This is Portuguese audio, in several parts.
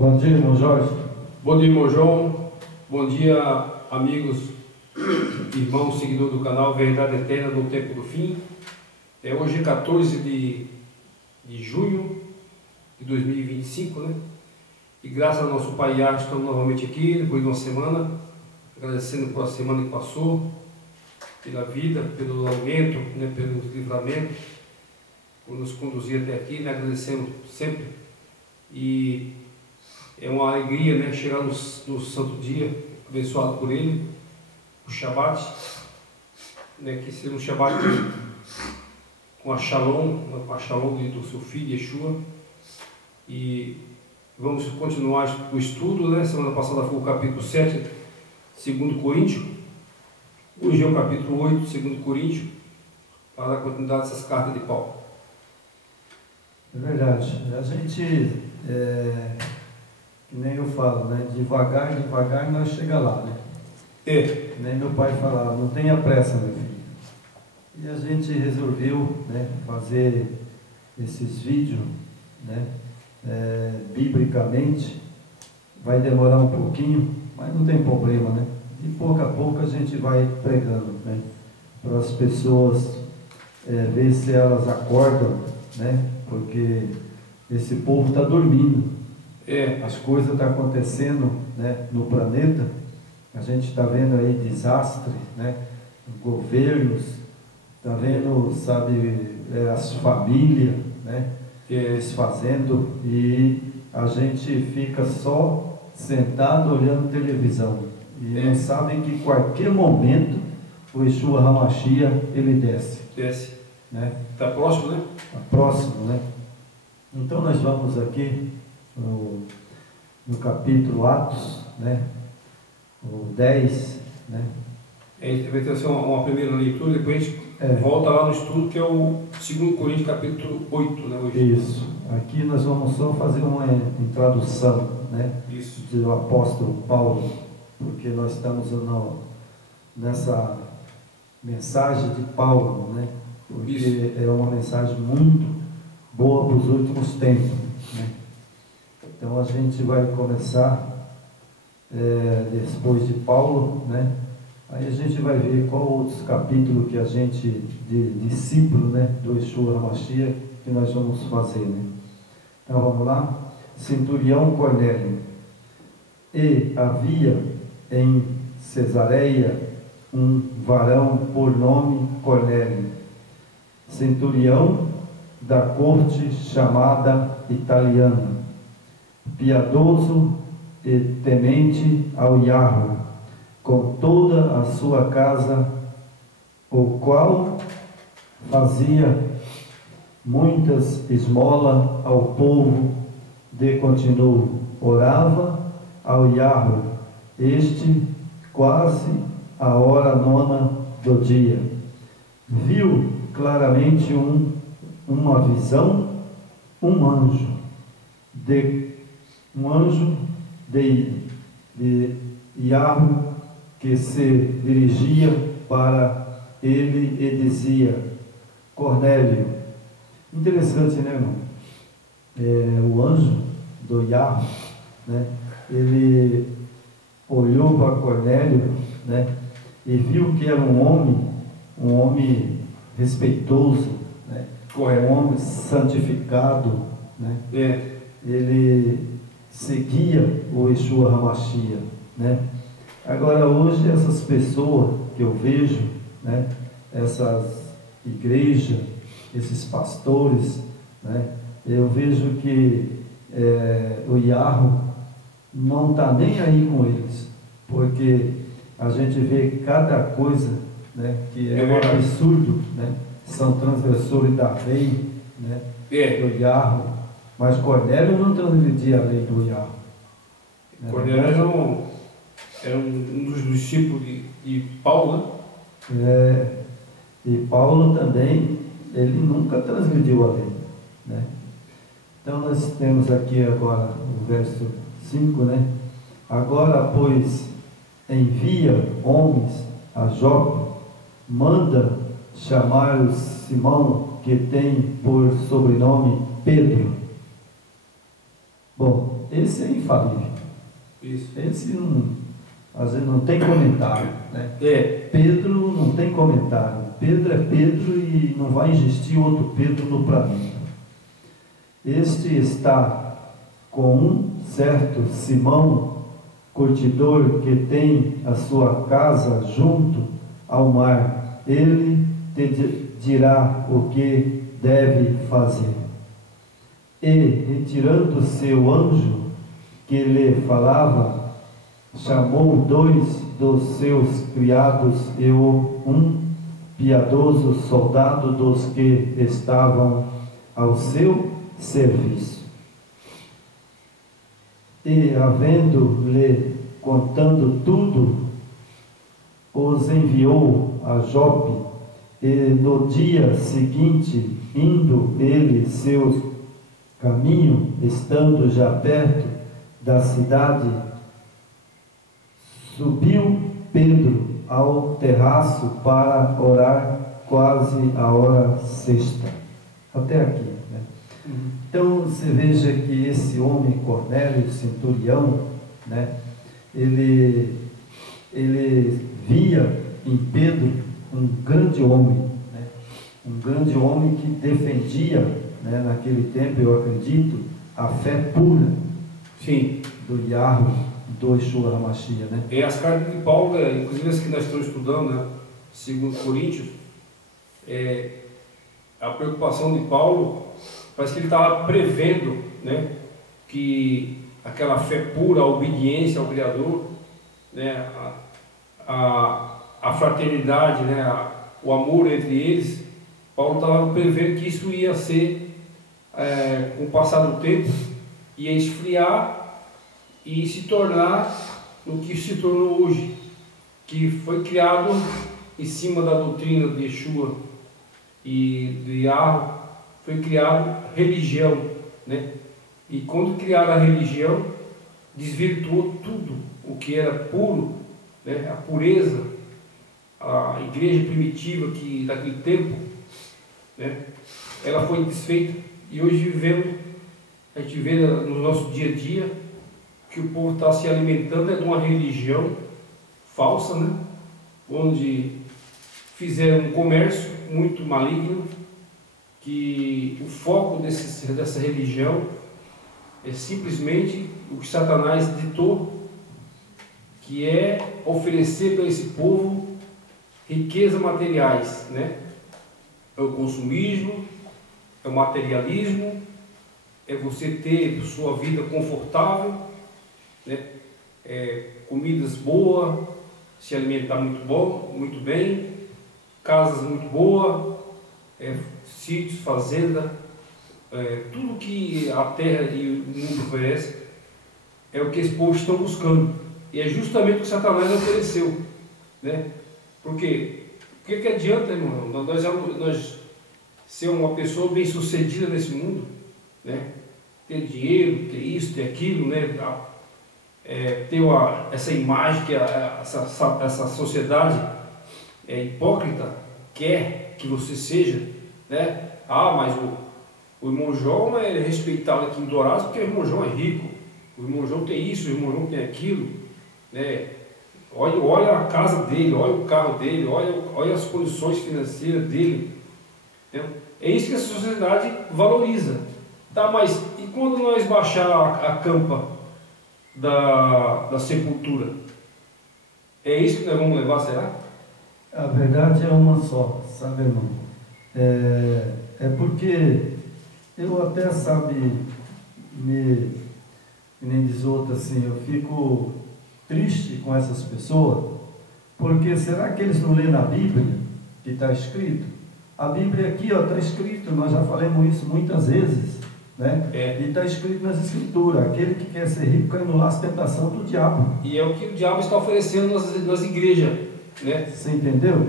Bom dia, irmão Jorge. Bom dia, irmão João. Bom dia, amigos, irmãos, seguidores do canal Verdade Eterna no Tempo do Fim. Hoje é 14 de junho de 2025, né? E graças ao nosso Pai Yah, estamos novamente aqui, depois de uma semana, agradecendo por a semana que passou, pela vida, pelo alimento, né, pelo livramento, por nos conduzir até aqui, né? Agradecemos sempre. E é uma alegria, né, chegar no santo dia, abençoado por Ele, o Shabat, né, que seja um Shabat com a Shalom do seu filho Yeshua. E vamos continuar o estudo, né? Semana passada foi o capítulo 7, 2 Coríntios. Hoje é o capítulo 8, 2 Coríntios, para dar continuidade a essas cartas de Paulo. É verdade. A gente, que nem eu falo, né? Devagar nós chegamos lá, né? Nem meu pai falava, não tenha pressa, meu filho. E a gente resolveu, né, fazer esses vídeos, né? Biblicamente. Vai demorar um pouquinho, mas não tem problema, né? De pouco a pouco a gente vai pregando, né? Para as pessoas ver se elas acordam, né? Porque esse povo está dormindo. As coisas estão acontecendo, né, no planeta. A gente está vendo aí desastre, né? Governos, está vendo, sabe, as famílias, né? Desfazendo, e a gente fica só sentado olhando televisão. E não sabem que em qualquer momento o Yeshua HaMashiach ele desce. Né? Está próximo, né? Está próximo, né? Então nós vamos aqui no capítulo Atos, né? O 10, né? A gente vai ter uma primeira leitura, depois a gente volta lá no estudo, que é o 2 Coríntios capítulo 8, né? Hoje. Isso. Aqui nós vamos só fazer uma introdução, né? Isso. Do apóstolo Paulo, porque nós estamos nessa mensagem de Paulo, né? Porque Isso. é uma mensagem muito boa para os últimos tempos, né? Então a gente vai começar depois de Paulo, né? Aí a gente vai ver qual outros capítulos que a gente, de discípulo, né, do Yeshua HaMashiach, que nós vamos fazer, né? Então vamos lá. Centurião Cornélio. E havia em Cesareia um varão por nome Cornélio, centurião da corte chamada italiana, piedoso e temente ao Yahweh, com toda a sua casa, o qual fazia muitas esmolas ao povo, de continuo orava ao Yahweh, este quase a hora 9 do dia. Viu claramente uma visão, um anjo de Yahweh, que se dirigia para ele e dizia: Cornélio. Interessante, né, irmão? O anjo do Yahweh, né, ele olhou para Cornélio, né, e viu que era um homem respeitoso, né, um homem santificado, né? Ele seguia o Yeshua HaMashiach, né? Agora hoje essas pessoas que eu vejo, né, essas igrejas, esses pastores, né, eu vejo que o Yahweh não está nem aí com eles, porque a gente vê cada coisa, né, que é um absurdo, né? São transgressores da lei, né, do Yahweh, mas Cornélio não transgredia a lei do Yahweh. Cornélio era um dos discípulos de Paulo, né? E Paulo também, ele nunca transgrediu a lei, né? Então nós temos aqui agora o verso 5, né? Agora, pois, envia homens a Jope, manda chamar o Simão, que tem por sobrenome Pedro. Bom, esse é infalível. Isso. Esse não, às vezes não tem comentário, né? É. Pedro não tem comentário. Pedro é Pedro e não vai existir outro Pedro no planeta. Este está com um certo Simão, curtidor, que tem a sua casa junto ao mar. Ele te dirá o que deve fazer. E, retirando-se o anjo que lhe falava, chamou 2 dos seus criados e um piedoso soldado dos que estavam ao seu serviço. E, havendo-lhe contando tudo, os enviou a Jope. E no dia seguinte, indo ele seu caminho, estando já perto da cidade, subiu Pedro ao terraço para orar, quase a hora sexta. Até aqui, né? Então você veja que esse homem Cornélio, centurião, né, ele via em Pedro um grande homem, né, um grande homem que defendia, né, naquele tempo, eu acredito, a fé pura. Sim. Do Yahweh, do Yeshua HaMashiach, né? E as cartas de Paulo, inclusive as que nós estamos estudando, né, segundo Coríntios, a preocupação de Paulo, parece que ele estava prevendo, né, que aquela fé pura, a obediência ao Criador, né, a fraternidade, né, o amor entre eles, Paulo estava prevendo que isso ia ser, com o passar do tempo, ia esfriar e se tornar no que se tornou hoje, que foi criado em cima da doutrina de Yeshua e de Yahweh, foi criado religião, né? E quando criaram a religião, desvirtuou tudo o que era puro, né? A pureza, a igreja primitiva que daquele tempo, né? Ela foi desfeita e hoje a gente vê no nosso dia a dia que o povo está se alimentando de uma religião falsa, né? Onde fizeram um comércio muito maligno, que o foco dessa religião é simplesmente o que Satanás ditou, que é oferecer para esse povo riquezas materiais, né? É o consumismo, é o materialismo, é você ter sua vida confortável, né? Comidas boas, se alimentar muito bom, muito bem, casas muito boas, sítios, fazenda, tudo que a terra e o mundo oferece é o que esse povo estão buscando, e é justamente o que Satanás ofereceu, né? Porque o que adianta, irmão, nós ser uma pessoa bem sucedida nesse mundo, né? Ter dinheiro, ter isso, ter aquilo, né? Ter essa imagem que essa sociedade hipócrita quer que você seja, né? Mas o irmão João é respeitado aqui em Dourados porque o irmão João é rico, o irmão João tem isso, o irmão João tem aquilo, né? Olha a casa dele, olha o carro dele, olha as condições financeiras dele, né? É isso que a sociedade valoriza. Tá, mas e quando nós baixar a campa da sepultura? É isso que nós vamos levar, será? A verdade é uma só, sabe, irmão? É porque eu até, sabe, nem diz outra assim, eu fico triste com essas pessoas, porque será que eles não lêem na Bíblia que está escrito? A Bíblia aqui está escrito, nós já falamos isso muitas vezes, né? E está escrito nas Escrituras, aquele que quer ser rico cai no laço de tentação do diabo. E é o que o diabo está oferecendo nas igrejas, né? Você entendeu?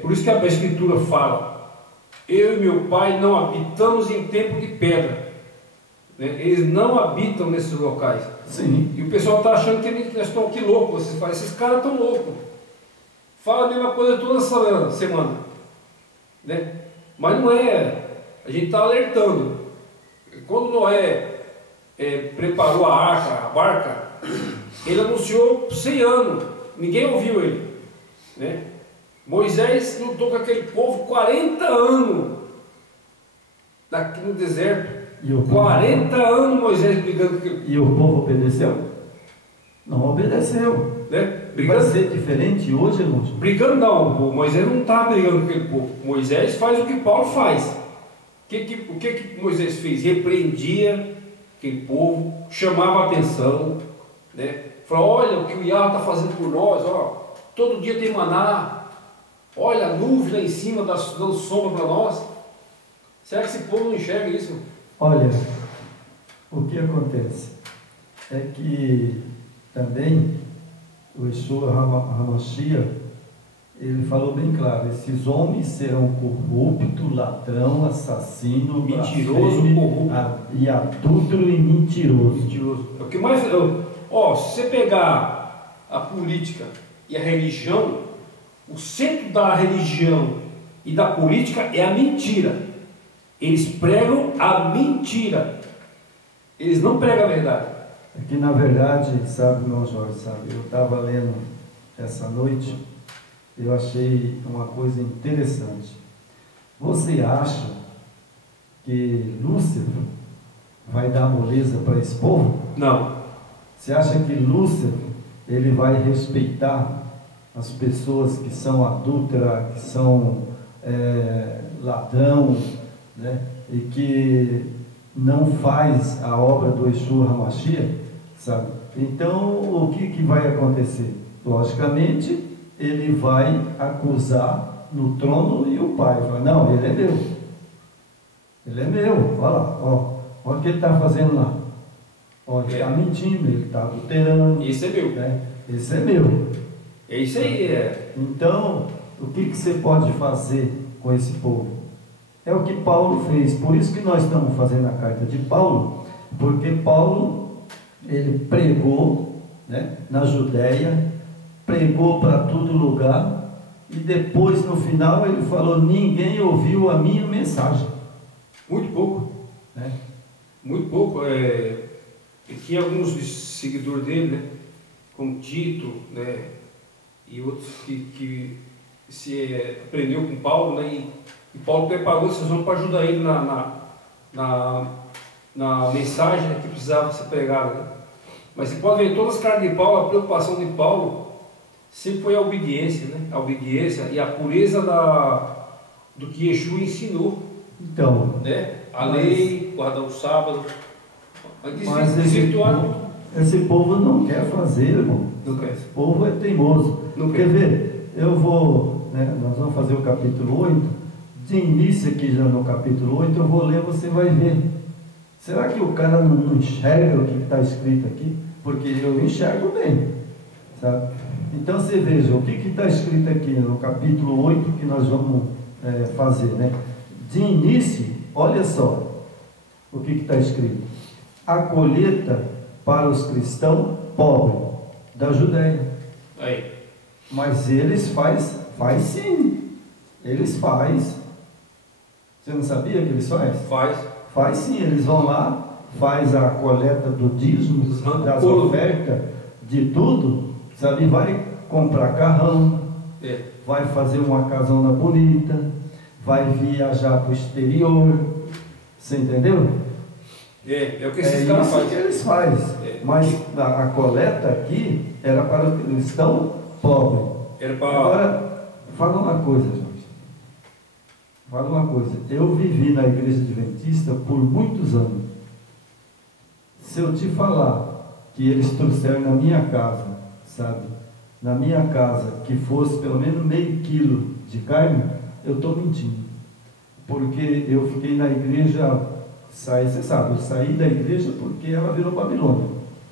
Por isso que a Escritura fala: eu e meu pai não habitamos em templo de pedra, né? Eles não habitam nesses locais. Sim. E o pessoal está achando que nós estamos aqui loucos. Você fala, esses caras estão loucos, fala a mesma coisa toda semana, né? Mas não é. A gente está alertando. Quando Noé preparou a arca, a barca, ele anunciou 100 anos, ninguém ouviu ele, né? Moisés lutou com aquele povo 40 anos aqui no deserto. E o povo, 40 anos Moisés brigando com aquele povo. E o povo obedeceu? Não obedeceu. Né? Vai ser diferente hoje, irmãos? Brigando não, o Moisés não está brigando com aquele povo. Moisés faz o que Paulo faz. O que Moisés fez? Repreendia aquele povo, chamava a atenção, né? Falou, olha o que o Yahweh está fazendo por nós, ó, todo dia tem maná, olha a nuvem lá em cima dando sombra para nós. Será que esse povo não enxerga isso? Olha, o que acontece é que também o Yeshua HaMashiach, ele falou bem claro, esses homens serão corrupto, ladrão, assassino, mentiroso, corrupto e adúltero e mentiroso. O que mais, se você pegar a política e a religião, o centro da religião e da política é a mentira. Eles pregam a mentira. Eles não pregam a verdade. É que na verdade, sabe, meu Jorge, sabe, eu estava lendo essa noite, eu achei uma coisa interessante. Você acha que Lúcifer vai dar moleza para esse povo? Não. Você acha que Lúcifer, ele vai respeitar as pessoas que são adúlteras, que são ladrão, né? E que não faz a obra do Yeshua HaMashiach, sabe? Então, o que vai acontecer? Logicamente, ele vai acusar no trono e o pai fala, não, ele é meu. Ele é meu, olha lá, olha o que ele está fazendo lá. Olha, ele está mentindo, ele está adulterando. Esse é meu. Né? Esse é meu. É isso aí, Então, o que você pode fazer com esse povo? É o que Paulo fez. Por isso que nós estamos fazendo a carta de Paulo, porque Paulo, ele pregou, né, na Judéia, pregou para todo lugar, e depois, no final, ele falou, ninguém ouviu a minha mensagem. Muito pouco. Né? Muito pouco. Tinha alguns seguidores dele, né, como Tito, né, e outros que se aprendeu com Paulo, né, e Paulo preparou esses homens para ajudar ele na mensagem, né, que precisava ser pregada. Né? Mas você pode ver em todas as cartas de Paulo, a preocupação de Paulo sempre foi a obediência, né? A obediência e a pureza do que Yeshua ensinou. Então, né? A lei, guardar o sábado. Mas esse povo não quer fazer, irmão. Não quer. Esse povo é teimoso. Não quer quer. ver? Nós vamos fazer o capítulo 8. De início aqui já no capítulo 8, eu vou ler, você vai ver. Será que o cara não enxerga o que está escrito aqui? Porque eu enxergo bem, sabe? Então você veja, o que está escrito aqui no capítulo 8 que nós vamos fazer, né? De início, olha só o que está escrito. A colheita para os cristãos pobres da Judéia. Aí. Mas eles faz sim. Eles faz. Você não sabia que eles faz? Faz sim, eles vão lá, faz a coleta do dízimo, das ofertas, de tudo, sabe? Vai comprar carrão, vai fazer uma casona bonita, vai viajar para o exterior, você entendeu? É o que esses caras fazem. É isso que eles fazem. Mas a coleta aqui era para os cristãos pobres. Agora, fala uma coisa, gente. Fala uma coisa, eu vivi na igreja adventista por muitos anos. Se eu te falar que eles trouxeram na minha casa, sabe, na minha casa, que fosse pelo menos meio quilo de carne, eu estou mentindo. Porque eu fiquei na igreja, você sabe, eu saí da igreja porque ela virou Babilônia,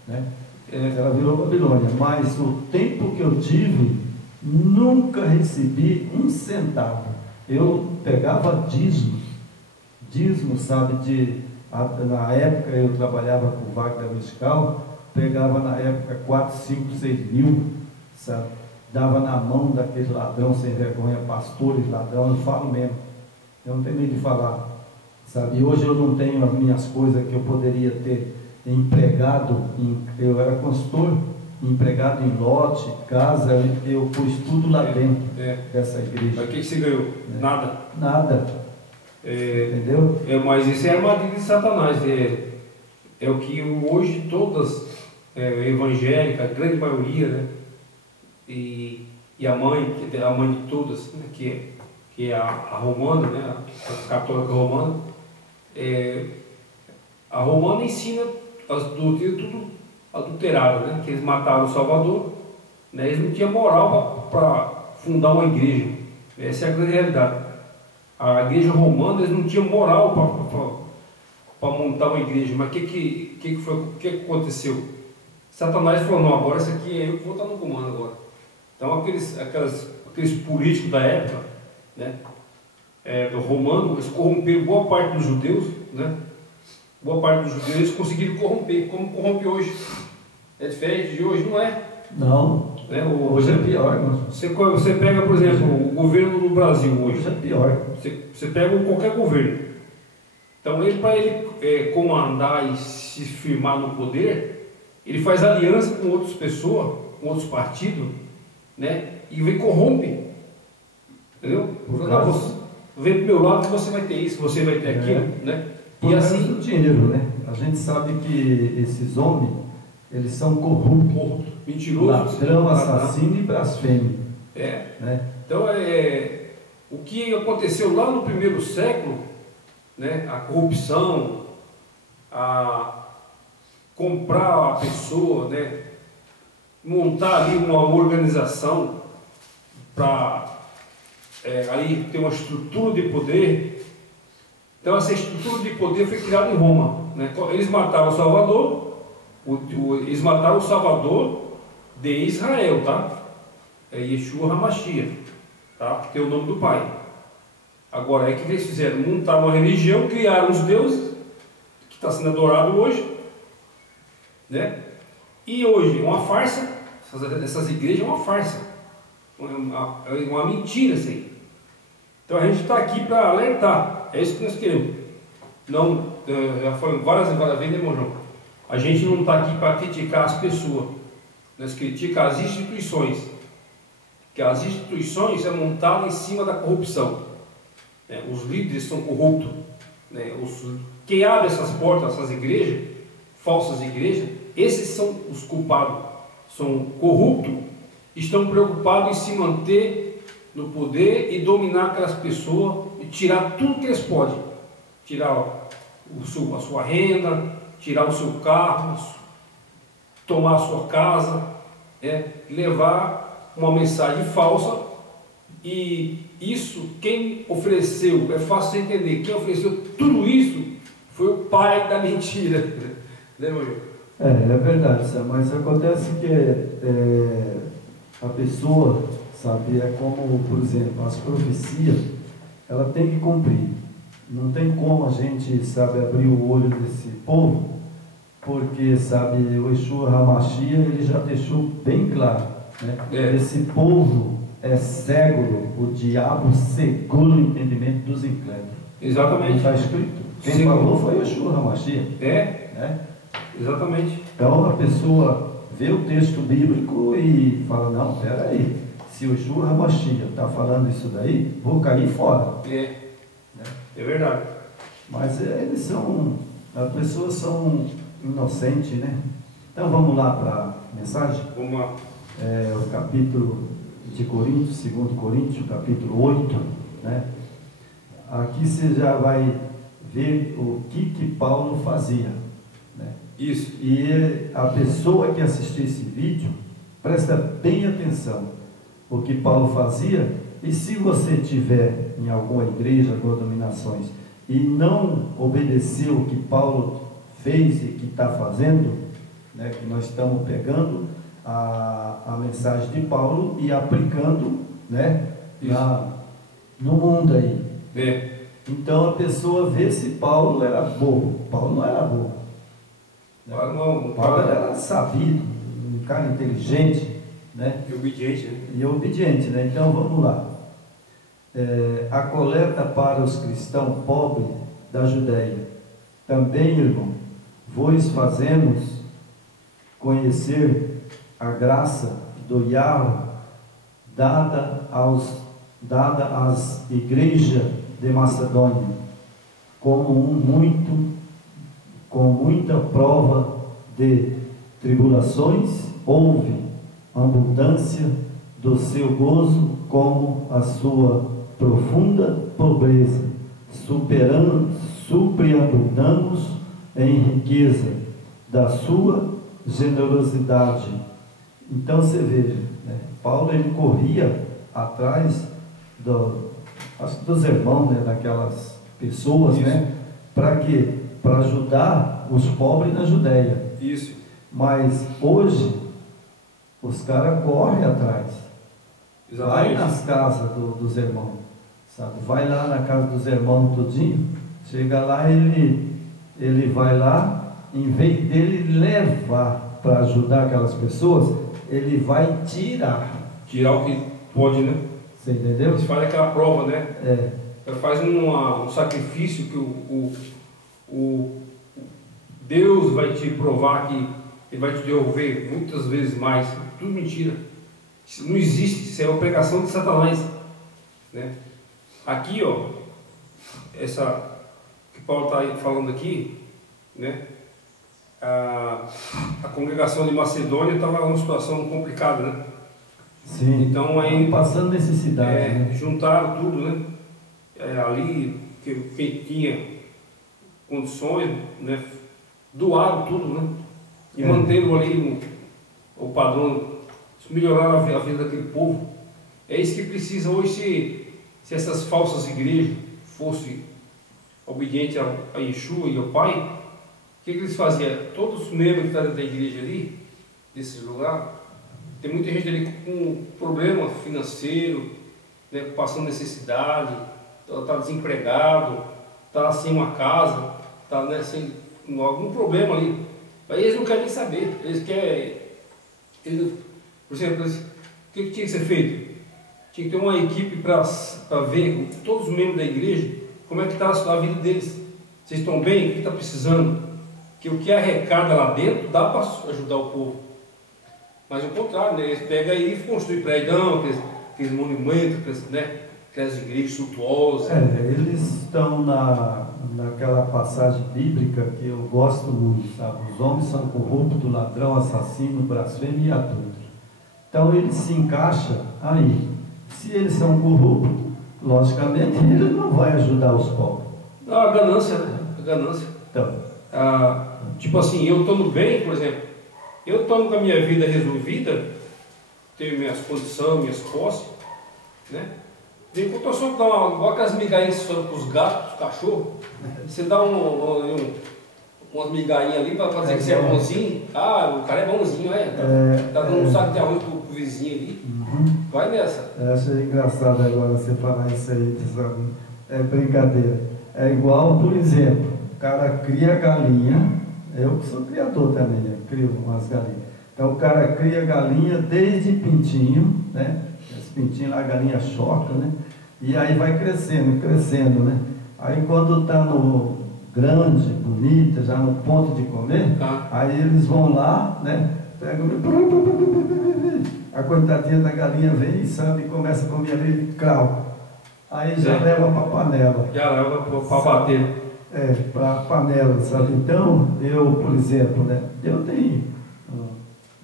né? Ela virou Babilônia, mas o tempo que eu tive, nunca recebi um centavo. Eu pegava dízimo, sabe, na época eu trabalhava com Wagner Musical, pegava na época 4, 5, 6 mil, sabe, dava na mão daquele ladrão sem vergonha, pastores, ladrão, eu falo mesmo, eu não tenho medo de falar, sabe, e hoje eu não tenho as minhas coisas que eu poderia ter, empregado, eu era consultor, empregado em lote, casa, eu pus tudo lá dentro dessa igreja. Mas o que você ganhou? Nada? Nada. Entendeu? Mas isso é a armadilha de Satanás. É o que hoje todas, evangélicas, a grande maioria, né? E a mãe de todas, né? que é a romana, né? A católica romana, a romana ensina as doutrinas tudo adulterado, né? Que eles mataram o Salvador, né? Eles não tinham moral para fundar uma igreja. Essa é a grande realidade. A igreja romana, eles não tinham moral para montar uma igreja. Mas o que aconteceu? Satanás falou: não, agora isso aqui eu vou estar no comando agora. Então aqueles políticos da época, né? Do romano, eles corromperam boa parte dos judeus, né? Boa parte dos judeus eles conseguiram corromper, como corrompe hoje. É diferente de hoje, não é? Não. Hoje é pior, irmão. Você pega, por exemplo, o governo do Brasil hoje. Hoje é pior. Você pega qualquer governo. Então, para ele comandar e se firmar no poder, ele faz aliança com outras pessoas, com outros partidos, né? E vem corrompe. Entendeu? Vem pro meu lado que você vai ter isso, você vai ter aquilo, né? E assim o dinheiro, né? A gente sabe que esses homens, eles são corruptos, mentirosos, ladrão, assassino e blasfêmio. Né? Então o que aconteceu lá no primeiro século, né? A corrupção, a comprar a pessoa, né? Montar ali uma organização para ali ter uma estrutura de poder. Então essa estrutura de poder foi criada em Roma, né? Eles mataram o Salvador, eles mataram o Salvador de Israel, tá? É Yeshua HaMashiach, tá? Que tem o nome do Pai. Agora, o que eles fizeram? Montaram uma religião, criaram os deuses, que está sendo adorado hoje, né? E hoje, uma farsa, essas igrejas é uma farsa, é uma mentira isso aí. Então a gente está aqui para alertar, é isso que nós queremos. Não, já falei várias vezes, né, irmão João? A gente não está aqui para criticar as pessoas, nós criticamos as instituições, que as instituições são montadas em cima da corrupção, né? Os líderes são corruptos, né? Quem abre essas portas, essas igrejas, falsas igrejas, esses são os culpados, são corruptos, estão preocupados em se manter no poder e dominar aquelas pessoas e tirar tudo que eles podem, tirar a sua renda, tirar o seu carro, tomar a sua casa, levar uma mensagem falsa. E isso, quem ofereceu, é fácil você entender, quem ofereceu tudo isso foi o pai da mentira, né, meu irmão? É verdade, mas acontece que a pessoa, sabe, é como, por exemplo, as profecias, ela tem que cumprir. Não tem como a gente, sabe, abrir o olho desse povo, porque, sabe, o Yeshua HaMashiach, ele já deixou bem claro, né? Esse povo é cego, o diabo cegou o entendimento dos incrédulos. Exatamente. Está escrito. Quem falou foi o Yeshua HaMashiach. Né? Exatamente. Então a pessoa vê o texto bíblico e fala: não, espera aí, se o Yeshua HaMashiach está falando isso daí, vou cair fora. É verdade. Mas as pessoas são inocentes, né? Então vamos lá para a mensagem? Vamos lá. O capítulo de Coríntios, 2 Coríntios, capítulo 8, né? Aqui você já vai ver o que Paulo fazia, né? Isso. E a pessoa que assistir esse vídeo, presta bem atenção o que Paulo fazia. E se você tiver em alguma igreja, algumas dominações, e não obedeceu o que Paulo fez e que está fazendo, né, que nós estamos pegando a mensagem de Paulo e aplicando, né, no mundo aí. Então a pessoa vê se Paulo era bobo. Paulo não era bobo. Né? Paulo era sabido, um cara inteligente, né? E obediente, né? Então vamos lá. A coleta para os cristãos pobres da Judéia. Também, irmão, vos fazemos conhecer a graça do Yahweh dada às igrejas de Macedônia, com muita prova de tribulações, houve abundância do seu gozo, como a sua profunda pobreza, superabundamos em riqueza da sua generosidade. Então você veja, né? Paulo ele corria atrás dos irmãos, né? Daquelas pessoas, isso, né? Para quê? Para ajudar os pobres na Judéia. Isso. Mas hoje os caras correm atrás. Exatamente. Vai nas casas dos irmãos, sabe? Vai lá na casa dos irmãos tudinho, chega lá, ele vai lá, em vez dele levar para ajudar aquelas pessoas, ele vai tirar o que pode, né? Você entendeu? Ele faz aquela prova, né? Ele faz um sacrifício que o Deus vai te provar que Ele vai te devolver muitas vezes mais. Tudo mentira. Isso não existe. Isso é uma pregação de Satanás, né? Aqui, ó, essa que Paulo está falando aqui, né? A congregação de Macedônia estava numa situação complicada, né? Sim. Então aí passando necessidade, né? Juntaram tudo, né? Ali quem tinha condições, né? Doaram tudo, né? E manteram ali o padrão, melhoraram a vida daquele povo. É isso que precisa hoje. Se essas falsas igrejas fossem obedientes a Yeshua e ao Pai, o que eles faziam? Todos os membros que estão dentro da igreja ali, desses lugares, tem muita gente ali com problema financeiro, né, passando necessidade, está desempregado, está sem uma casa, está, né, sem algum problema ali. Aí eles não querem nem saber. Por exemplo, o que tinha que ser feito? Tinha que ter uma equipe para ver todos os membros da igreja como é que está a vida deles. Vocês estão bem? O que está precisando? Que o que arrecada lá dentro dá para ajudar o povo. Mas o contrário, né? Eles pegam aí e construem prédio, aqueles monumentos, aquelas igrejas suntuosas. Eles estão naquela passagem bíblica que eu gosto muito, sabe? Os homens são corruptos, ladrão, assassino, blasfemo e adúltero. Então eles se encaixam aí. Se eles são corruptos, logicamente eles não vão ajudar os pobres. Não, a ganância, né? A ganância. Então, tipo assim, eu estando bem, por exemplo, eu estando com a minha vida resolvida, tenho minhas condições, minhas posses, né? Enquanto eu só dar igual aquelas migalhinhas para os gatos, os cachorros, você dá umas migalhinhas ali para dizer que você é bonzinho. O cara é bonzinho, tá dando um saco de arroz pro vizinho ali. Vai nessa. Eu achei engraçado agora você falar isso aí, sabe? É brincadeira. É igual, por exemplo, o cara cria galinha, eu que sou criador também, né? Crio umas galinhas. Então o cara cria galinha desde pintinho, né? Esse pintinho lá, a galinha choca, né? E aí vai crescendo, né? Aí quando está no grande, bonita, já no ponto de comer, aí eles vão lá, né? Pegam, a coitadinha da galinha vem, sabe, e começa a comer ali, crau. Aí já leva para a panela. Já leva para bater. Para a panela, sabe? Então, eu, por exemplo, né? Eu tenho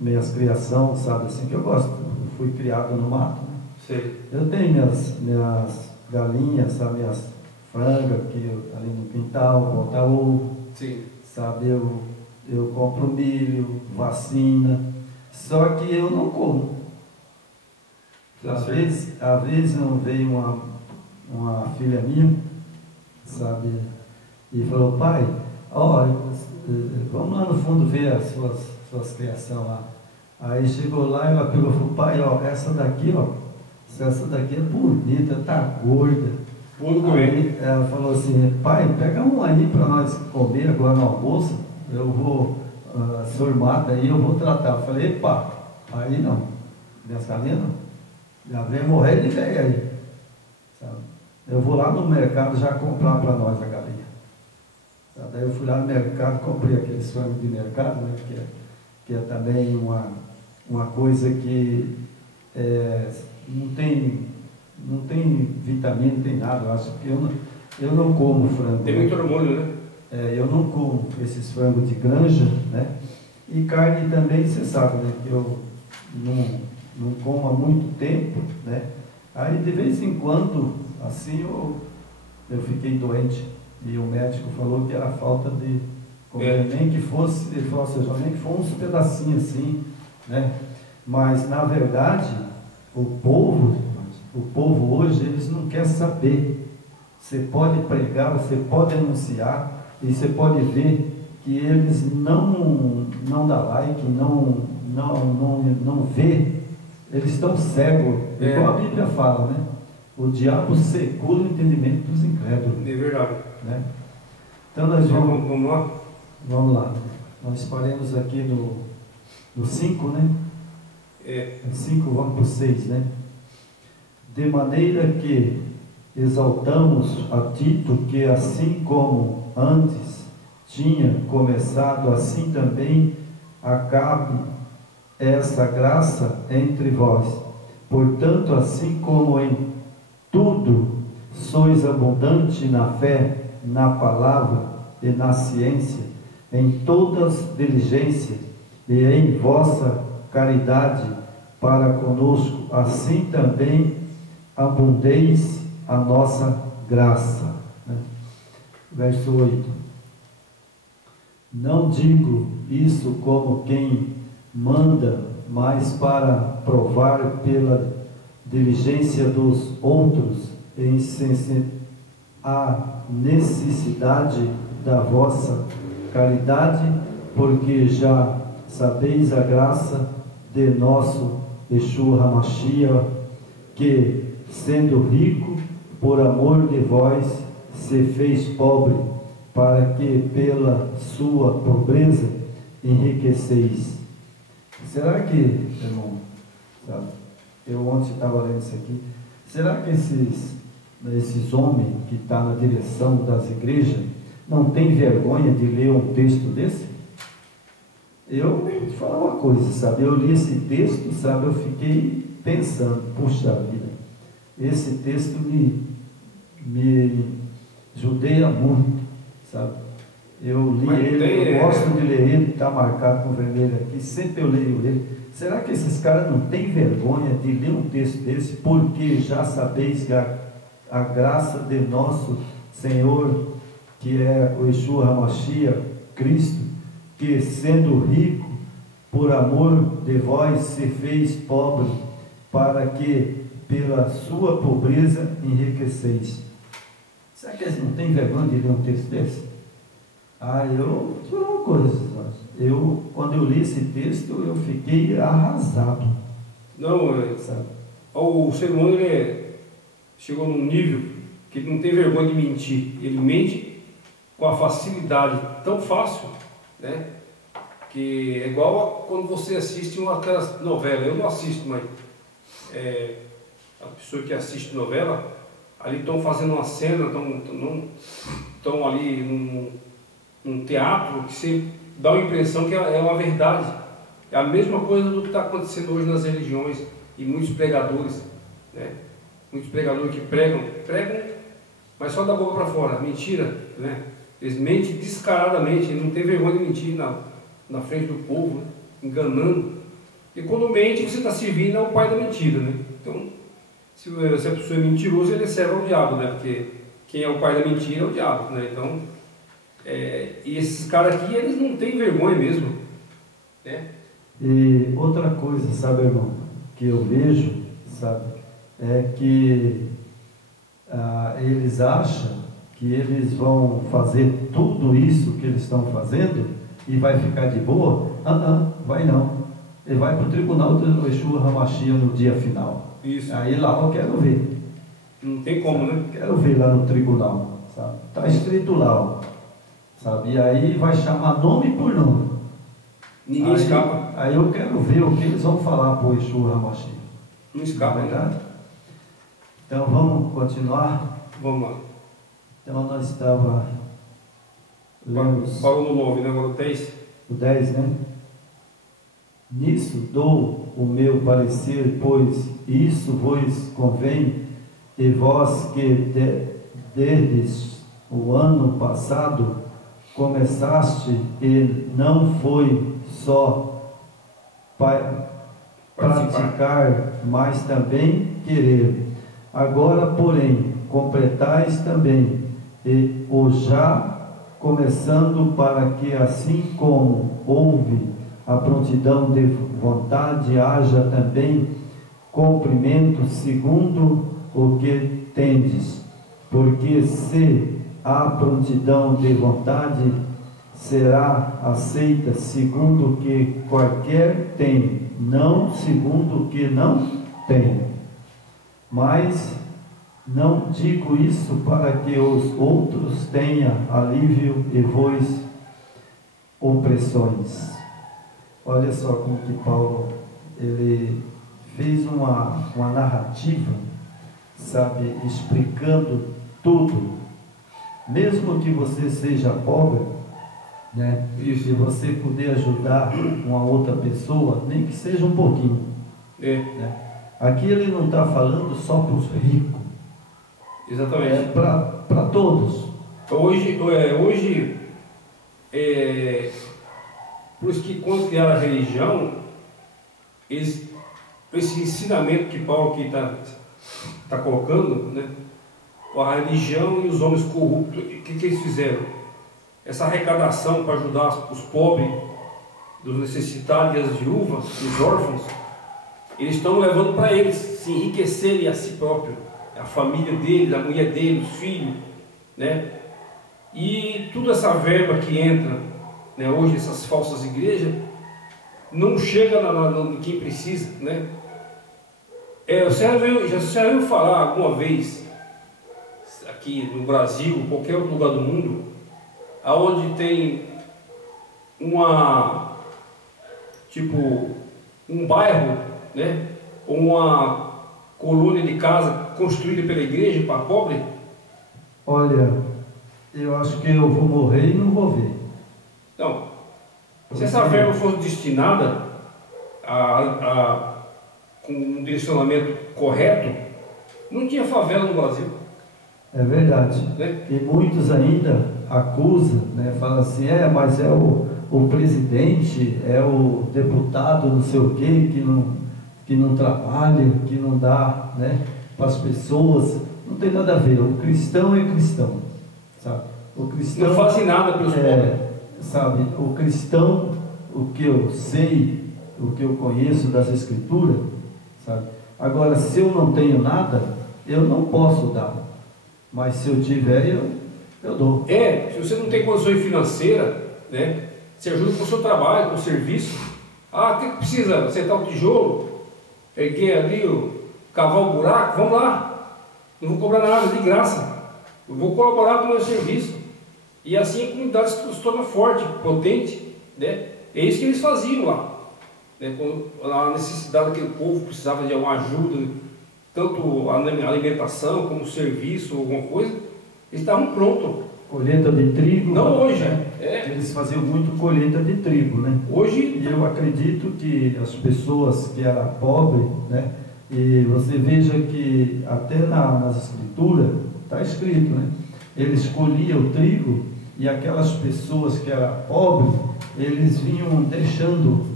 minhas criações, sabe, assim, que eu gosto. Fui criado no mato, né? Sim. Eu tenho minhas galinhas, sabe, minhas frangas ali no quintal, botar ovo. Sim. Sabe, eu compro milho, vacina, só que eu não como. Às vezes não veio uma filha minha, sabe, e falou: pai, vamos lá no fundo ver as suas criações lá. Aí chegou lá, ela pegou e falou: pai, essa daqui é bonita, tá gorda. Aí ela falou assim: pai, pega um aí para nós comer agora no almoço, eu vou, senhor mata aí, eu vou tratar. Eu falei: epa, aí não, minhas galinhas não, já vem morrer de velho aí, sabe? Eu vou lá no mercado já comprar para nós a galinha. Daí eu fui lá no mercado, comprei aqueles frangos de mercado, né, que é também uma coisa que não tem vitamina, não tem nada, eu acho que eu não como frango. Tem muito hormônio, né? Eu não como esses frangos de granja, né? E carne também, você sabe, né? Que eu não como há muito tempo, né? Aí de vez em quando, assim, eu fiquei doente. E o médico falou que era falta de comer, nem que fosse, ele falou assim, nem que fosse uns pedacinhos assim, né? Mas na verdade, o povo hoje, eles não querem saber. Você pode pregar, você pode anunciar, e você pode ver que eles não dão like, não vê, eles estão cegos, igual a Bíblia fala, né? O diabo secou o entendimento dos incrédulos. É verdade. Né? Então nós vamos lá? Vamos lá. Nós paremos aqui no 5, né? 5, vamos para o 6, né? De maneira que exaltamos a Tito, que assim como antes tinha começado, assim também acabe essa graça entre vós. Portanto, assim como em tudo sois abundante na fé, na palavra e na ciência, em todas diligência e em vossa caridade para conosco, assim também abundeis a nossa graça. Verso 8. Não digo isso como quem manda, mas para provar pela diligência dos outros a necessidade da vossa caridade, porque já sabeis a graça de nosso Yeshua HaMashiach, que, sendo rico, por amor de vós, se fez pobre, para que pela sua pobreza enriqueceis. Será que, irmão, sabe, eu ontem estava lendo isso aqui, será que esses homens que estão na direção das igrejas não têm vergonha de ler um texto desse? Eu vou te falar uma coisa, sabe, eu li esse texto, sabe, eu fiquei pensando, puxa vida, esse texto me judeia muito, sabe? Eu li ele, eu gosto de ler ele, está marcado com vermelho aqui, sempre eu leio ele. Será que esses caras não têm vergonha de ler um texto desse, porque já sabeis que a graça de nosso Senhor, que é o Yeshua HaMashiach, Cristo, que sendo rico, por amor de vós, se fez pobre, para que pela sua pobreza enriqueceis. Será que eles não têm vergonha de ler um texto desse? Eu vou te falar uma coisa, quando eu li esse texto, eu fiquei arrasado. Não, sabe? O ser humano chegou num nível que ele não tem vergonha de mentir. Ele mente com a facilidade tão fácil, né? Que é igual a quando você assiste aquelas novelas. Eu não assisto, mas a pessoa que assiste novela, ali estão fazendo uma cena, estão ali num teatro que você dá a impressão que é uma verdade. É a mesma coisa do que está acontecendo hoje nas religiões e muitos pregadores, né? Muitos pregadores que pregam, mas só da boca para fora, mentira, né? Eles mentem descaradamente, não tem vergonha de mentir na frente do povo, né? Enganando. E quando mente, você está servindo ao pai da mentira, né? Então, se a pessoa é mentirosa, ele serve ao diabo, né? Porque quem é o pai da mentira é o diabo, né? Então, e esses caras aqui, eles não têm vergonha mesmo, né? E outra coisa, sabe, irmão, que eu vejo, sabe, é que eles acham que eles vão fazer tudo isso que eles estão fazendo e vai ficar de boa. Vai não. Ele vai para o tribunal do Yeshua HaMashiach no dia final. Isso. Aí lá eu quero ver. Não tem como, sabe? né? Quero ver lá no tribunal, sabe? Está escrito lá, ó, sabe? E aí vai chamar nome por nome. Ninguém escapa. Aí eu quero ver o que eles vão falar para o Yeshua HaMashiach. Não escapa, não é verdade? Então vamos continuar. Vamos lá. Então nós estava Lemos Parou no 9, né? Agora o 10. o 10, né? Nisso dou o meu parecer, pois isso vos convém, e vós que desde o ano passado começaste, e não foi só praticar, mas também querer. Agora, porém, completais também, e o já começando, para que assim como houve a prontidão de vontade, haja também cumprimento segundo o que tendes. Porque se a prontidão de vontade será aceita segundo o que qualquer tem, não segundo o que não tem. Mas não digo isso para que os outros tenham alívio e vos opressões. Olha só como que Paulo, ele fez uma narrativa, sabe, explicando tudo. Mesmo que você seja pobre, né, e você puder ajudar uma outra pessoa, nem que seja um pouquinho. Né? Aqui ele não está falando só para os ricos. Exatamente. É para todos. Hoje por isso que quando criaram a religião, esse ensinamento que Paulo aqui está colocando, né? A religião e os homens corruptos, o que eles fizeram? Essa arrecadação para ajudar os pobres, dos necessitados e as viúvas, os órfãos, eles estão levando para eles se enriquecerem a si próprios, a família deles, a mulher deles, os filhos, né? E toda essa verba que entra, né, hoje essas falsas igrejas, não chega em quem precisa, né? Você já ouviu falar alguma vez, aqui no Brasil, qualquer outro lugar do mundo, aonde tem um bairro, né, ou uma colônia de casa construída pela igreja para pobre? Olha, eu acho que eu vou morrer e não vou ver. Então, se essa verba fosse destinada com um direcionamento correto, não tinha favela no Brasil. É verdade. Né? E muitos ainda acusam, né, falam assim, mas é o presidente, é o deputado não sei o quê, que não trabalha, que não dá, né, para as pessoas. Não tem nada a ver. O cristão é cristão, sabe? O cristão não faz nada pelos pobres. Sabe, o cristão, o que eu sei, o que eu conheço das escrituras, sabe? Agora, se eu não tenho nada, eu não posso dar. Mas se eu tiver, eu dou. Se você não tem condições financeiras, né, você ajuda com o seu trabalho, com o serviço. O que precisa? Acertar o tijolo, erguer ali, cavar o buraco, vamos lá. Não vou cobrar nada, de graça. Eu vou colaborar com o meu serviço. E assim a comunidade se torna forte, potente, né? É isso que eles faziam lá, né? Quando a necessidade daquele povo precisava de alguma ajuda, tanto a alimentação como serviço, alguma coisa, eles estavam prontos. Colheita de trigo. Não hoje. Eles faziam muito colheita de trigo, né? Hoje. E eu acredito que as pessoas que eram pobres, né? E você veja que até nas escrituras está escrito, né? Eles colhiam o trigo e aquelas pessoas que eram pobres, eles vinham deixando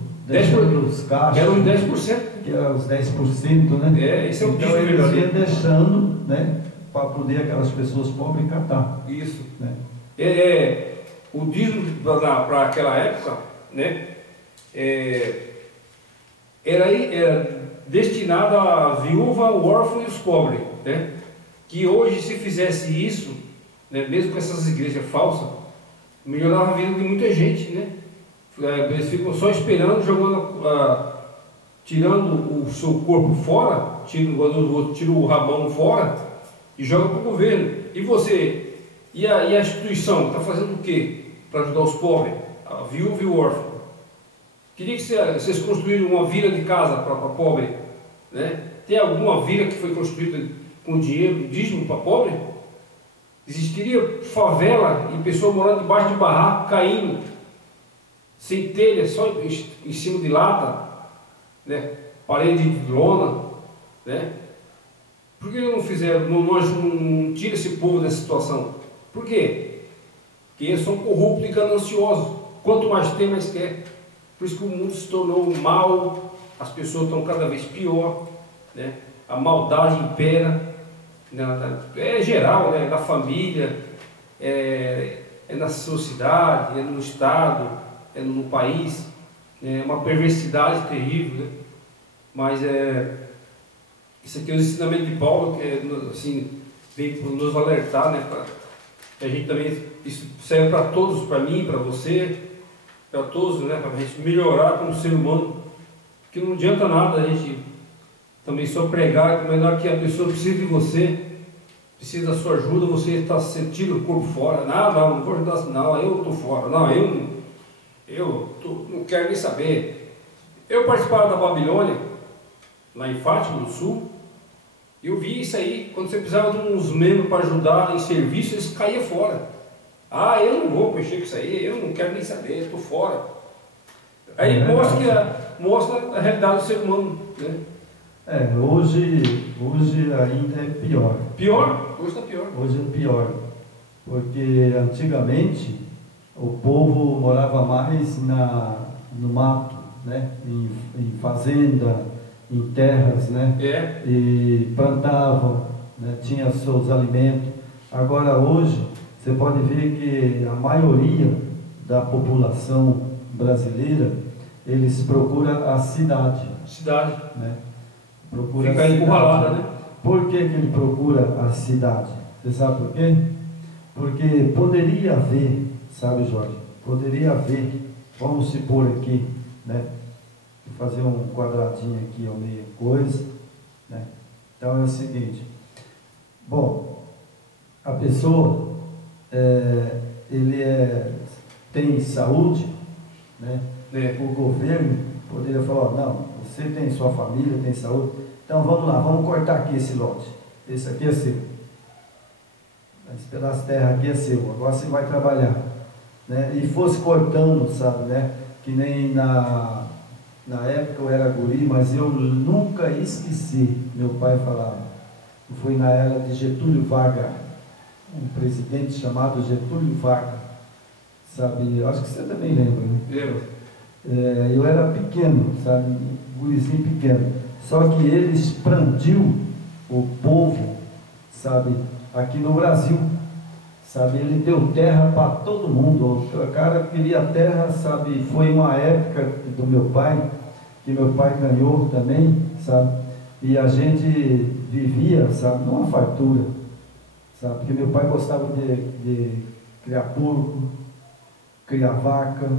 os cachos. Eram os 10%. Que eram os 10%, né? Esse é o então eles iam deixando, né? Para poder aquelas pessoas pobres catar. Isso. Né? O dízimo para aquela época, né? Era destinado à viúva, ao órfão e os pobres, né? Que hoje, se fizesse isso, né, mesmo com essas igrejas falsas, melhorava a vida de muita gente, né? Eles ficam só esperando, tirando o seu corpo fora, tira o rabão fora e joga para o governo. E você? E a instituição está fazendo o quê para ajudar os pobres, a viúva e o órfão? Queria que vocês construíram uma vila de casa para pobre, né? Tem alguma vila que foi construída com dinheiro dízimo para pobre? Existiria favela e pessoas morando debaixo de barraco, caindo, sem telha, só em cima de lata, né? Parede de lona, né? Por que não fizeram, não tira esse povo dessa situação? Por quê? Porque eles são corruptos e gananciosos. Quanto mais tem, mais quer. Por isso que o mundo se tornou mal, as pessoas estão cada vez pior, né? A maldade impera, né? É geral, né? Na família, é na sociedade, é no estado, é no país. É uma perversidade terrível, né? Mas isso aqui é o ensinamento de Paulo, que assim, vem para nos alertar, né? Que a gente também, isso serve para todos, para mim, para você, para todos, né? Para a gente melhorar como ser humano, que não adianta nada a gente também só pregar, melhor que a pessoa precisa de você, precisa da sua ajuda, você está sentindo o corpo fora, não vou ajudar, não, eu estou fora, não, não quero nem saber. Eu participava da Babilônia, lá em Fátima, no sul, eu vi isso aí, quando você precisava de uns membros para ajudar em serviço, eles caíam fora. Eu não vou mexer com isso aí, eu não quero nem saber, estou fora. Aí mostra a realidade do ser humano, né? Hoje ainda é pior. Pior? Hoje está pior. Hoje é pior, porque antigamente o povo morava mais no mato, né? Em fazenda, em terras, né? E plantavam, né? Tinha seus alimentos. Agora hoje você pode ver que a maioria da população brasileira, eles procuram a cidade. Né? Procura fica encurralada, né? Por que ele procura a cidade? Você sabe por quê? Porque poderia haver, sabe, Jorge? Poderia haver, vamos supor aqui, né? Vou fazer um quadradinho aqui ao meio coisa, né? Então é o seguinte, bom, a pessoa tem saúde, né? O governo poderia falar, não, você tem sua família, tem saúde, então vamos lá, vamos cortar aqui esse lote, esse aqui é seu, esse pedaço de terra aqui é seu, agora você vai trabalhar, né? E fosse cortando, sabe, né? Que nem na época eu era guri, mas eu nunca esqueci, meu pai falava, foi na era de Getúlio Vargas, um presidente chamado Getúlio Vargas, sabe, acho que você também lembra, né? Lembro. Eu era pequeno, sabe, gurizinho pequeno, só que ele expandiu o povo, sabe, aqui no Brasil, sabe, ele deu terra para todo mundo, o cara queria terra, sabe, foi uma época do meu pai, que meu pai ganhou também, sabe, e a gente vivia, sabe, numa fartura, sabe, porque meu pai gostava de criar porco, criar vaca,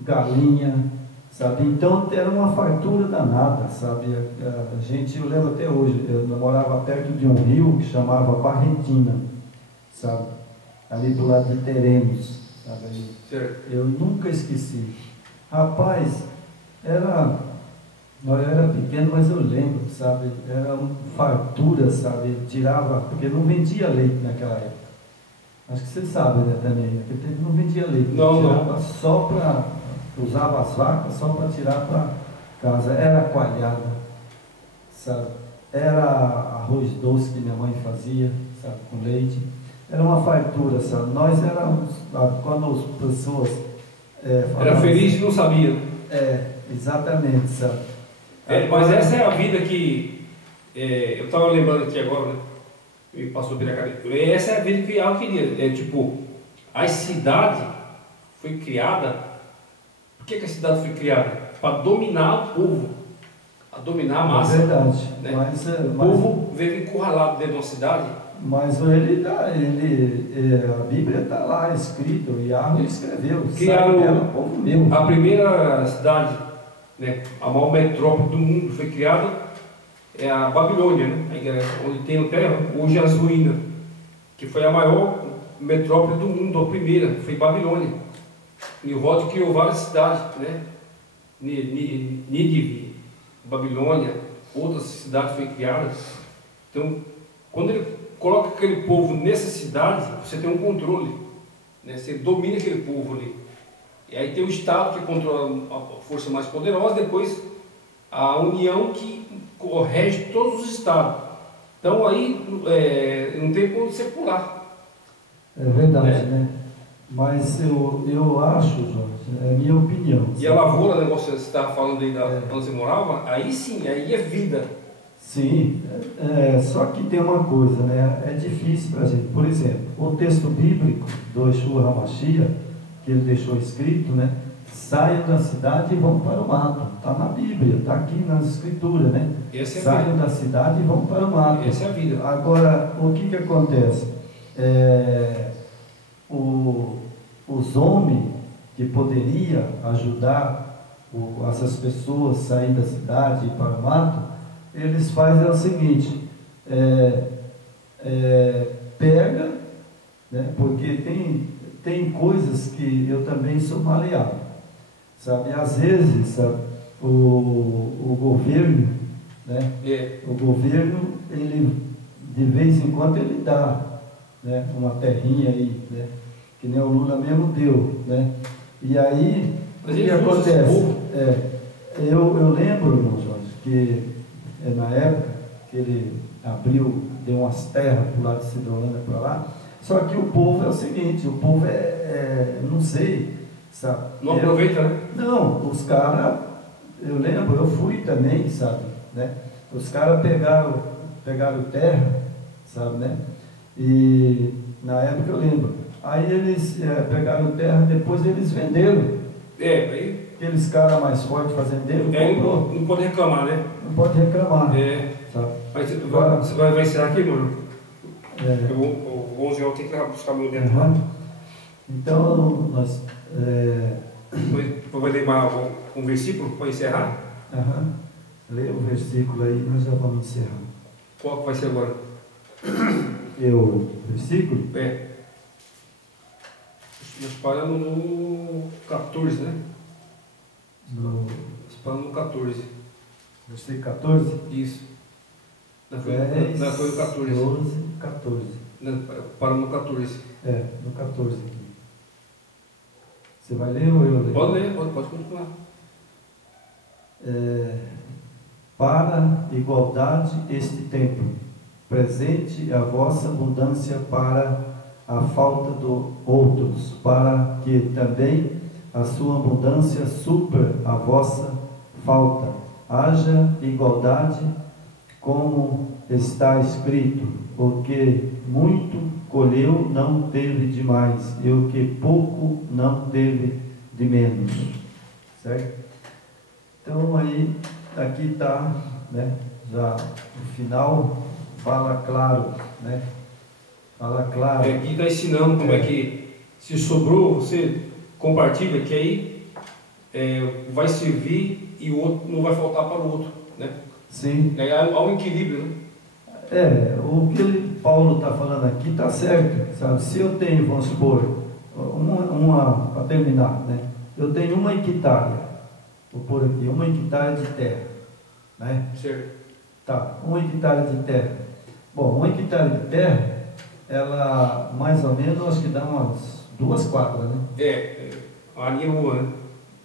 galinha, sabe, então era uma fartura danada, sabe, a gente, eu lembro até hoje, eu morava perto de um rio que chamava Barretina, sabe, ali do lado de Teremos, sabe, eu nunca esqueci, rapaz, eu era pequeno, mas eu lembro, sabe, era uma fartura, sabe, tirava, porque não vendia leite naquela época, acho que você sabe, né, também, naquele tempo não vendia leite, tirava só para, usava as vacas só para tirar para casa, era coalhada, sabe, era arroz doce que minha mãe fazia, sabe, com leite, era uma fartura, sabe, nós éramos, quando as pessoas era feliz e não sabia. Exatamente, sabe. Mas essa é a vida que, eu estava lembrando aqui agora, né, me passou pela cabeça, essa é a vida que ela queria, tipo, a cidade foi criada. Por que a cidade foi criada? Para dominar o povo, a dominar a massa. É verdade. Né? O povo veio encurralado dentro de uma cidade. Mas a Bíblia está lá escrito, e Yahweh escreveu. Criaram povo meu. A primeira cidade, né, a maior metrópole do mundo foi criada, é a Babilônia, né? Onde tem o terra, hoje as ruínas, que foi a maior metrópole do mundo, a primeira, foi Babilônia. Nimrod criou várias cidades, né? Nínive, Babilônia, outras cidades foram criadas. Então, quando ele coloca aquele povo nessa cidade, você tem um controle, né? Você domina aquele povo ali. E aí tem o Estado que controla a força mais poderosa, depois a União que rege todos os Estados. Então aí não tem como você pular. É verdade, né? Mas eu acho, Jorge, é a minha opinião. E a lavoura, o negócio que você estava falando aí onde você morava, aí sim, aí é vida. Sim, só que tem uma coisa, né? É difícil para a gente. Por exemplo, o texto bíblico do Yeshua HaMashiach, que ele deixou escrito, né? Saiam da cidade e vão para o mato. Está na Bíblia, está aqui nas Escrituras, né? Saiam da cidade e vão para o mato. Essa é a vida. Agora, o que acontece? Os homens que poderiam ajudar essas pessoas a sair da cidade e para o mato, eles fazem o seguinte: pega, né? Porque tem coisas que eu também sou maleável, sabe? Às vezes, sabe, o governo, né? O governo, ele de vez em quando ele dá, né, uma terrinha aí, né? Que nem o Lula mesmo deu, né? E aí, o que acontece? Eu lembro, irmão Jorge, que na época que ele deu umas terras para o lado de Sidolândia para lá. Só que o povo é o seguinte, o povo não sei, sabe? Não aproveita, né? Não, os caras, eu lembro, eu fui também, sabe, né? Os caras pegaram terra, sabe, né? E na época eu lembro, aí eles pegaram terra, depois eles venderam. Aí aqueles caras mais fortes fazendeiros, comprou. Não pode reclamar, né? Não pode reclamar. Sabe? Mas você vai ensinar aqui, mano? O 11 eu tenho que buscar meu dedo lá. Então, nós... Vai ler mais um versículo para encerrar? Lê o versículo aí, nós já vamos encerrar. Qual que vai ser agora? O versículo? Nós paramos no 14, né? Nós paramos no 14. Versículo 14? Isso. Não foi no 14. 12, 14. Paramos no 14. No 14 aqui. Você vai ler ou eu leio? Pode ler, pode continuar. Para igualdade este tempo, presente a vossa abundância para a falta de outros, para que também a sua abundância supra a vossa falta. Haja igualdade, como está escrito: o que muito colheu não teve demais, e o que pouco não teve de menos. Certo? Então aí, aqui está, né, já o final fala claro, né? Fala claro. Aqui está ensinando como é que, se sobrou, você compartilha, que aí vai servir e o outro não vai faltar para o outro, né? Sim. Há um equilíbrio, né? O que Paulo está falando aqui está certo, sabe? Se eu tenho, vamos supor, para terminar, né? Eu tenho 1 hectare, vou pôr aqui, 1 hectare de terra, né? Certo. Tá, 1 hectare de terra. Bom, 1 hectare de terra, ela mais ou menos, acho que dá umas 2 quadras, né? A linha boa, né?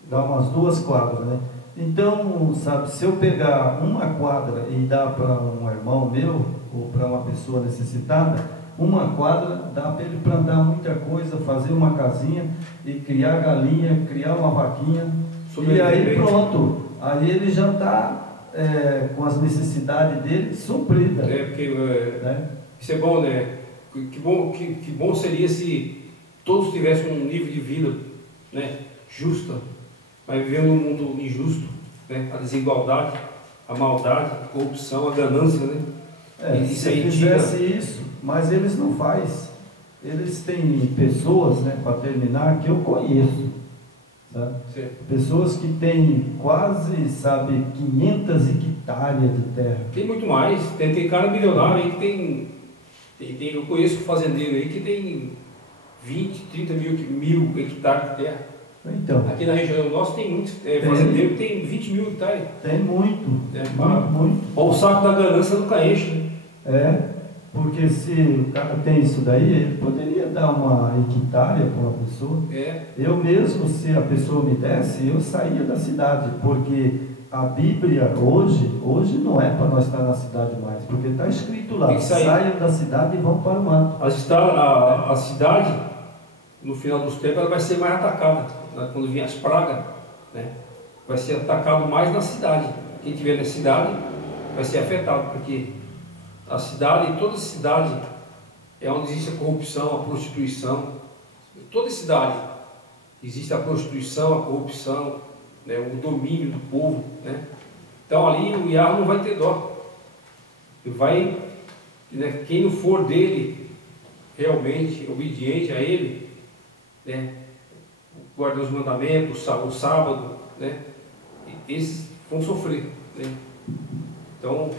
Dá umas 2 quadras, né? Então, sabe, se eu pegar 1 quadra e dar para um irmão meu, ou para uma pessoa necessitada, 1 quadra dá para ele plantar muita coisa, fazer uma casinha e criar galinha, criar uma vaquinha, e aí pronto, aí ele já está com as necessidades dele supridas. Porque né? Isso é bom, né? Que bom seria se todos tivessem um nível de vida, né, justa, mas vivendo num mundo injusto, né? A desigualdade, a maldade, a corrupção, a ganância, né? Se fizesse isso, mas eles não fazem. Eles têm pessoas, né, para terminar, que eu conheço, sabe? Pessoas que têm quase, sabe, 500 hectares de terra. Tem muito mais. Tem cara milionário aí que tem. Eu conheço fazendeiro aí que tem 20, 30 mil hectares de terra. Então, aqui na região nossa tem muitos fazendeiro que tem 20 mil hectares. Tem muito. Muito. O saco da ganância nunca enche. Porque se o cara tem isso daí, ele poderia dar uma hectare para uma pessoa. Eu mesmo, se a pessoa me desse, eu saía da cidade, porque a Bíblia hoje não é para nós estar na cidade mais, porque está escrito lá, saiam da cidade e vão para o mato. A cidade, no final dos tempos, ela vai ser mais atacada, né? Quando vir as pragas, né? Vai ser atacado mais na cidade. Quem estiver na cidade vai ser afetado, porque a cidade, toda cidade é onde existe a corrupção, a prostituição. Toda cidade existe a prostituição, a corrupção, né, o domínio do povo, né? Então ali o Yahweh não vai ter dó. Ele vai, né, quem não for dele realmente obediente a ele, né, guarda os mandamentos, o sábado, né, esses vão sofrer, né? Então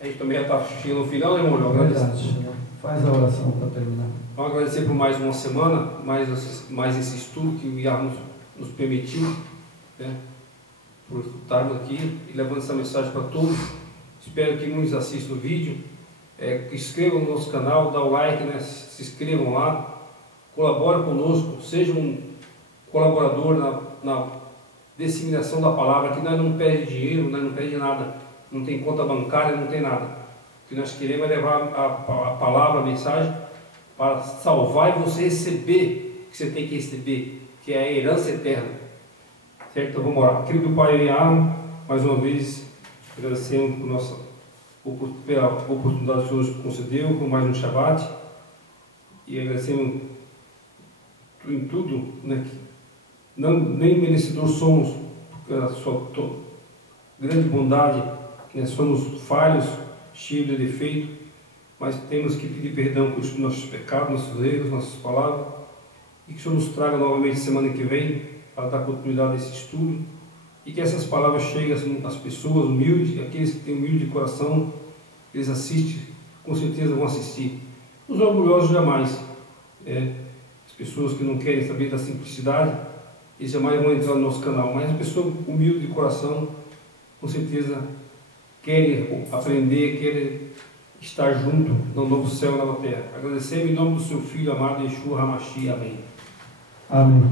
a gente também já está chegando no final, né, irmão? Faz a oração para terminar. Vamos agradecer por mais uma semana, mais esse estudo que o Yahweh nos permitiu, né, por estarmos aqui e levando essa mensagem para todos. Espero que muitos assistam o vídeo, que inscrevam no nosso canal, dá o like, né, se inscrevam lá, colaborem conosco, sejam um colaborador na disseminação da palavra, que nós não perdemos dinheiro, nós não perdemos nada, não tem conta bancária, não tem nada. O que nós queremos é levar a palavra, a mensagem, para salvar e você receber o que você tem que receber, que é a herança eterna. Certo? Então vamos orar. Querido Pai Yahweh, mais uma vez agradecemos pela oportunidade que o Senhor nos concedeu, por mais um Shabbat, e agradecemos em tudo, né, que nem merecedor somos, pela sua grande bondade, né, somos falhos, cheios de defeito, mas temos que pedir perdão por nossos pecados, nossos erros, nossas palavras, e que o Senhor nos traga novamente semana que vem para dar continuidade a esse estudo, e que essas palavras cheguem às pessoas humildes, aqueles que têm humilde de coração, eles assistem, com certeza vão assistir. Os orgulhosos jamais, as pessoas que não querem saber da simplicidade, eles jamais vão entrar no nosso canal, mas as pessoas humildes de coração, com certeza querem aprender, querem estar junto no novo céu e nova terra. Agradecemos em nome do seu Filho amado, Yeshua HaMashiach. Amém. Amém.